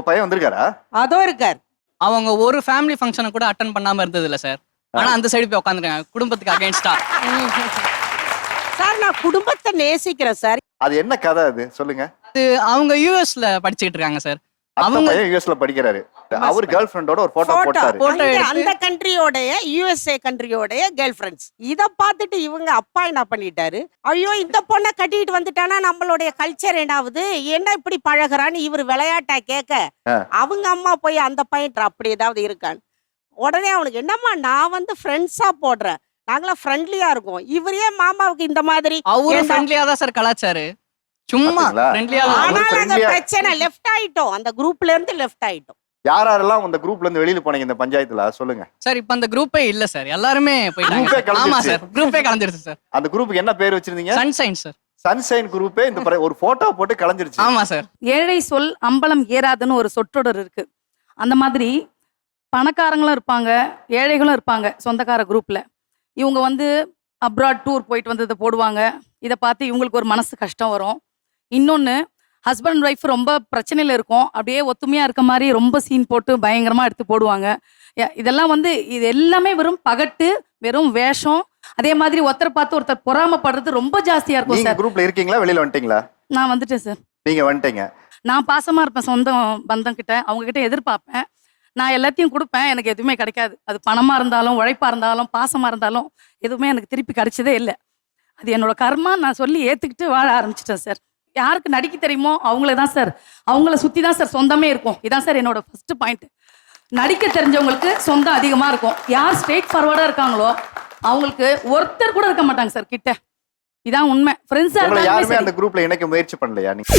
உங்க பையன் வந்திருக்காரா? அதோ இருக்கார். அவங்க ஒரு ஃபேமிலி ஃபங்க்ஷனை கூட அட்டன் பண்ணாம இருந்தது இல்ல சார் ஆனா அந்த சைடு போய் உட்காந்துருக்காங்க குடும்பத்துக்கு அகைன்ஸ்டா சார் நான் குடும்பத்தை நேசிக்கிறேன் சார் அது என்ன கதை அது? சொல்லுங்க. அது அவங்க யூஎஸ்ல படிச்சுக்கிட்டு இருக்காங்க சார் அவங்க- யூஎஸ்ல படிக்கிறாரு. அவர் கேர்ள் ஃப்ரெண்டோட ஒரு போட்டோ போட்டோ போட்டாரு. அந்த கண்ட்ரியோடைய யுஎஸ்ஏ கண்ட்ரியோடைய கேர்ள் ஃப்ரெண்ட்ஸ் இத பார்த்துட்டு இவங்க அப்பா என்ன பண்ணிட்டாரு? ஐயோ இந்த பொண்ணை கட்டிட்டு வந்துட்டானா? நம்மளுடைய கல்ச்சர் என்னாவது? என்ன இப்படி பழகுறான்னு இவர் விளையாட்டா கேட்க. அவங்க அம்மா போய் அந்த பையன் அப்படி ஏதாவது இருக்கான்னு. உடனே அவனுக்கு என்னம்மா நான் வந்து ஃப்ரெண்ட்ஸா போடுறேன். நாங்களாம் ஃப்ரெண்ட்லியா இருக்கோம். இவரே மாமாவுக்கு இந்த மாதிரி அவரு ஏண்டா? ஃப்ரெண்ட்லியா தான் சார் கலாச்சாரு. சும்மா? ஃப்ரெண்ட்லியா ஆ. தான். அவரு ஆனால் அந்த friendly-ஆ- பிரச்சனை லெஃப்ட் ஆயிட்டோம். அந்த குரூப்ல இருந்து லெஃப்ட் ஆயிட்டோம். யார் யாரெல்லாம் அந்த குரூப்ல இருந்து வெளியில போனீங்க இந்த பஞ்சாயத்துல? சொல்லுங்க. சார் இப்ப அந்த குரூப்பே இல்ல சார். எல்லாருமே போயிட்டாங்க. ஆமா. சார். குரூப்பே கலந்துருச்சு சார். அந்த குரூப்புக்கு என்ன பேர் வச்சிருந்தீங்க? Sunshine sir. சன்ஷைன் குரூப்பே இந்த ஒரு போட்டோ போட்டு கலைஞ்சிருச்சு. ஆமா சார். ஏழை சொல் அம்பலம் ஏறாதுன்னு ஒரு சொற்றொடர் இருக்கு. அந்த மாதிரி பணக்காரங்களும் இருப்பாங்க ஏழைகளும் இருப்பாங்க சொந்தக்கார குரூப்ல இவங்க வந்து அப்ராட் டூர் போயிட்டு வந்ததை போடுவாங்க. இதை பார்த்து இவங்களுக்கு ஒரு மனசு கஷ்டம் வரும். இன்னொன்று ஹஸ்பண்ட் ஒய்ஃப் ரொம்ப பிரச்சனையில் இருக்கும். அப்படியே ஒத்துமையாக இருக்க மாதிரி ரொம்ப சீன் போட்டு பயங்கரமாக எடுத்து போடுவாங்க. இதெல்லாம் வந்து இது எல்லாமே வெறும் பகட்டு வெறும் வேஷம். அதே மாதிரி ஒருத்தரை பார்த்து ஒருத்தர் பொறாமப்படுறது ரொம்ப ஜாஸ்தியாக இருக்கும் சார் குரூப்ல இருக்கீங்களா? வெளியில வந்துட்டீங்களா? நான் வந்துட்டேன் சார் நீங்க வந்துட்டீங்க. நான் பாசமா இருப்பேன் சொந்தம் பந்தம் கிட்ட அவங்க கிட்ட எதிர்பார்ப்பேன். நான் எல்லாத்தையும் கொடுப்பேன். எனக்கு எதுவுமே கிடைக்காது. அது பணமா இருந்தாலும் உழைப்பா இருந்தாலும் பாசமா இருந்தாலும் எதுவுமே எனக்கு திருப்பி கிடைச்சதே இல்லை. அது என்னோட கர்மா நான் சொல்லி ஏத்துக்கிட்டு வாழ ஆரம்பிச்சிட்டேன் சார் யாருக்கு நடிக்க தெரியுமோ அவங்கள தான் சார். அவங்கள சுத்தி தான் சார் சொந்தமே இருக்கும். இதான் சார் என்னோட ஃபர்ஸ்ட் பாயிண்ட் நடிக்க தெரிஞ்சவங்களுக்கு சொந்தம் அதிகமா இருக்கும். யார் ஸ்ட்ரெயிட் ஃபார்வர்டா இருக்காங்களோ அவங்களுக்கு ஒருத்தர் கூட இருக்க மாட்டாங்க சார் கிட்ட. இதான் உண்மை. ஃப்ரெண்ட்ஸா உங்களை யாருமே அந்த. குரூப்ல இணைக்க முயற்சி பண்ணலையா நீங்க?